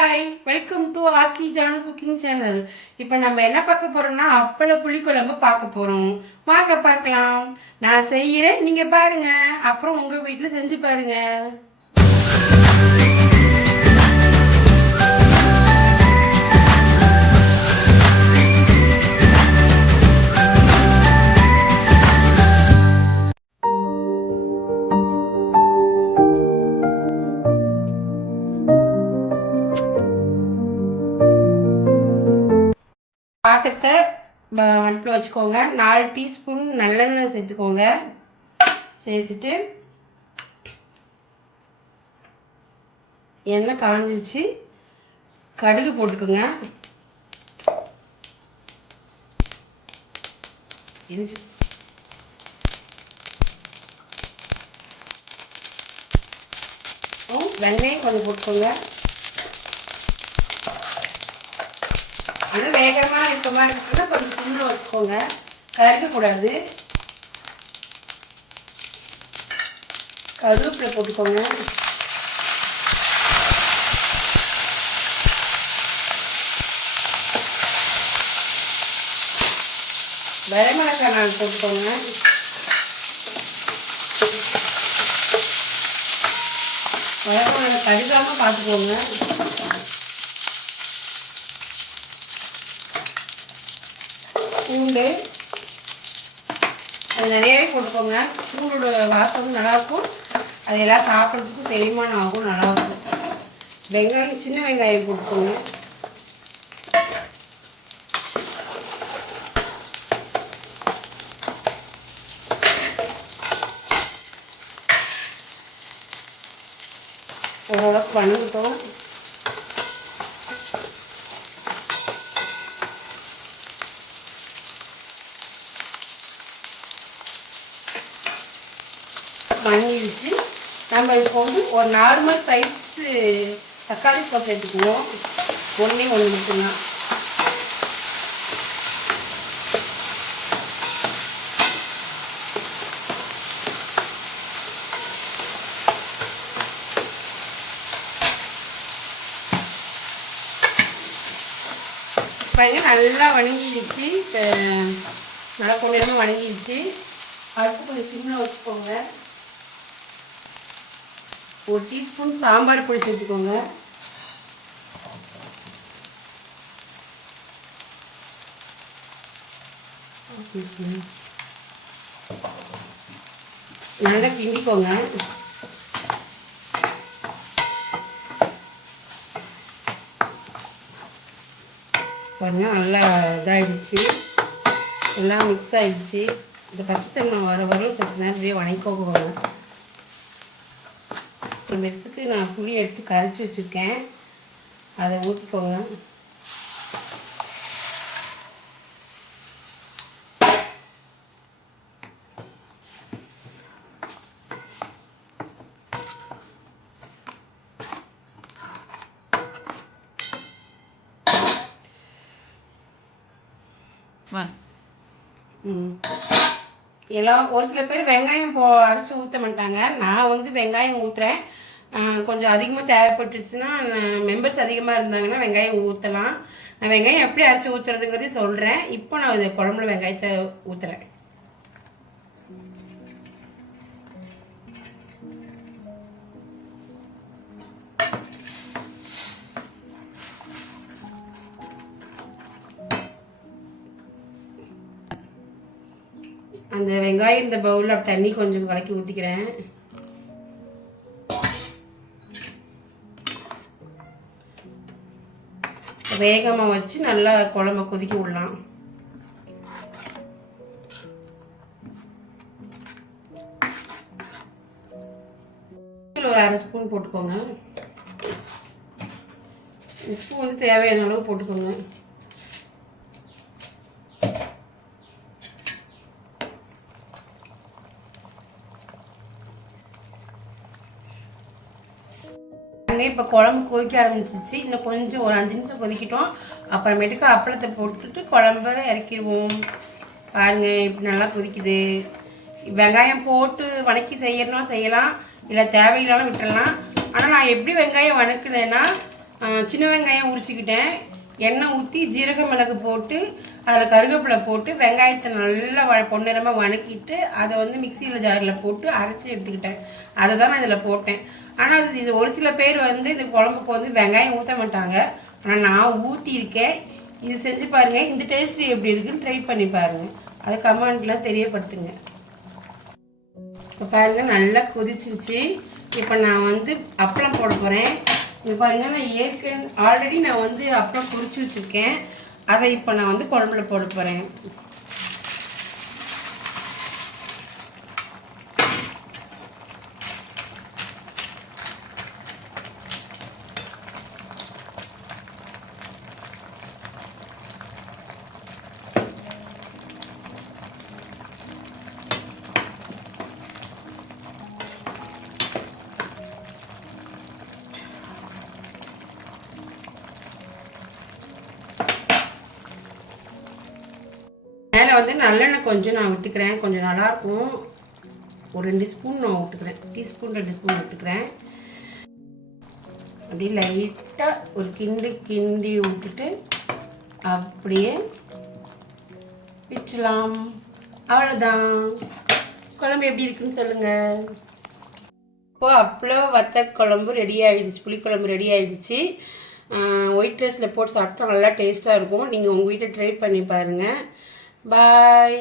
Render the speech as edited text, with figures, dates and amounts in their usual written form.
Hi, welcome to ஆக்கி John cooking channel. இப்போ நம்ம என்ன பார்க்க போறோம்னா அப்பள புளிக்குழம்பு பார்க்க போறோம். வாங்க பார்க்கலாம். நான் செய்கிறேன், நீங்க பாருங்க. அப்புறம் உங்க வீட்டில் செஞ்சு பாருங்க. பாத்திரத்தை அடுப்பில் வச்சுக்கோங்க. 4 டீஸ்பூன் நல்லெண்ணெய் சேர்த்துக்கோங்க. சேர்த்துட்டு எண்ணெய் காஞ்சிச்சு, கடுகு போட்டுக்கோங்க. வெங்காயம் கொஞ்சம் போட்டுக்கோங்க. ஆனால் வேகமாக இருக்க மாதிரி இருக்குன்னா கொஞ்சம் சிம்மில் வச்சுக்கோங்க, கருகக்கூடாது. கருவேப்பிலை போட்டுக்கோங்க. வரமிளகாய் 4 போட்டுக்கோங்க. வரமிளகாய் கருகாமல் பார்த்துக்கோங்க. பூண்டு அது நிறையவே போட்டுக்கோங்க. பூண்டோட வாசம் வந்து நல்லாயிருக்கும். அது எல்லாம் சாப்பிட்றதுக்கும் செரிமானம் ஆகும், நல்லாயிருக்கும். வெங்காயம், சின்ன வெங்காயம் போட்டுக்கோங்க. ஓரளவுக்கு வணங்கட்டும். வணங்கிடுச்சு. நம்ம இப்போ வந்து ஒரு நார்மல் சைஸு தக்காளி பழம் சேர்த்துக்குவோம். ஒன்றே ஒன்று மட்டும்தான். பாருங்க, நல்லா வணங்கிடுச்சு. இப்போ நல்லா கொஞ்சமாக வணங்கிடுச்சு. அடுத்து கொஞ்சம் சிம்மில் வச்சுக்கோங்க. 1 டீஸ்பூன் சாம்பார் பொடி சேர்த்துக்கோங்க. நல்லா கிண்டிக்கோங்க. பாருங்க, நல்லா இதாகிடுச்சு, எல்லாம் மிக்ஸ் ஆகிடுச்சு. இந்த பச்சைத்தன்மை வர சற்று நேரம் அப்படியே வணங்கிக்கோங்க. ஒரு மெஸ்ஸுக்கு நான் புளி எடுத்து கரைச்சி வச்சுருக்கேன், அதை ஊற்றிக்கோங்க. எல்லாம் ஒரு சில பேர் வெங்காயம் அரைச்சி ஊற்ற மாட்டாங்க. நான் வந்து வெங்காயம் ஊற்றுறேன். கொஞ்சம் அதிகமாக தேவைப்பட்டுச்சுன்னா, மெம்பர்ஸ் அதிகமாக இருந்தாங்கன்னா வெங்காயம் ஊற்றலாம். நான் வெங்காயம் எப்படி அரைச்சி ஊற்றுறதுங்கிறதையும் சொல்கிறேன். இப்போ நான் இது குழம்புல வெங்காயத்தை ஊற்றுறேன். அந்த வெங்காயம் இந்த பவுலில் தண்ணி கொஞ்சம் கலக்கி ஊற்றிக்கிறேன். வேகமாக வச்சு நல்லா குழம்ப கொதிக்க விடலாம். ஒரு 1/2 ஸ்பூன் போட்டுக்கோங்க. உப்பு வந்து தேவையான அளவு போட்டுக்கோங்க. இப்போ குழம்பு கொதிக்க ஆரம்பிச்சிச்சு. இன்னும் கொஞ்சம் ஒரு 5 நிமிஷம் கொதிக்கிட்டோம். அப்புறமேட்டுக்கு அப்பளத்தை போட்டுட்டு குழம்ப இறக்கிடுவோம். பாருங்க, இப்படி நல்லா கொதிக்குது. வெங்காயம் போட்டு வணக்கி செய்யறதுனா செய்யலாம், இல்லை தேவையில்லாமல் விட்டுடலாம். ஆனால் நான் எப்படி வெங்காயம் வணக்குனேன்னா, சின்ன வெங்காயம் உரிச்சிக்கிட்டேன். எண்ணெய் ஊற்றி ஜீரக மிளகு போட்டு அதில் கருவேப்பிலை போட்டு வெங்காயத்தை நல்லா பொன்னிறமாக வணக்கிட்டு அதை வந்து மிக்சியில் ஜாரில் போட்டு அரைச்சி எடுத்துக்கிட்டேன். அதை தான் நான் இதில் போட்டேன். ஆனால் இது ஒரு சில பேர் வந்து இந்த குழம்புக்கு வந்து வெங்காயம் ஊற்ற மாட்டாங்க. ஆனால் நான் ஊற்றியிருக்கேன். இது செஞ்சு பாருங்கள். இந்த டேஸ்ட் எப்படி இருக்குன்னு ட்ரை பண்ணி பாருங்கள். அதை கமெண்ட்டில் தெரியப்படுத்துங்க. இப்போ பாருங்கள் நல்லா கொதிச்சிருச்சு. இப்போ நான் வந்து அப்பளம் போட போகிறேன். இப்போ பாருங்கள் நான் ஆல்ரெடி நான் வந்து அப்பளம் பொரிச்சு வச்சுருக்கேன். அதை இப்போ நான் வந்து குழம்புல போட போகிறேன். மேலே வந்து நல்லெண்ணெய் கொஞ்சம் நான் விட்டுக்கிறேன். கொஞ்சம் நல்லாயிருக்கும். ஒரு 2 ஸ்பூன் நான் விட்டுக்கிறேன். டீஸ்பூன் 2 ஸ்பூன் விட்டுக்கிறேன். அப்படியே லைட்டாக ஒரு கிண்டி விட்டுட்டு அப்படியே விட்டுலாம். அவ்வளோதான். குழம்பு எப்படி இருக்குன்னு சொல்லுங்கள். இப்போது அப்பளம் வத்த குழம்பு ரெடி ஆகிடுச்சு. புளிக்குழம்பு ரெடி ஆகிடுச்சு. ஒயிட் ரைஸில் போட்டு சாப்பிட்டா நல்லா டேஸ்ட்டாக இருக்கும். நீங்கள் உங்கள் வீட்டில் ட்ரை பண்ணி பாருங்கள். Bye.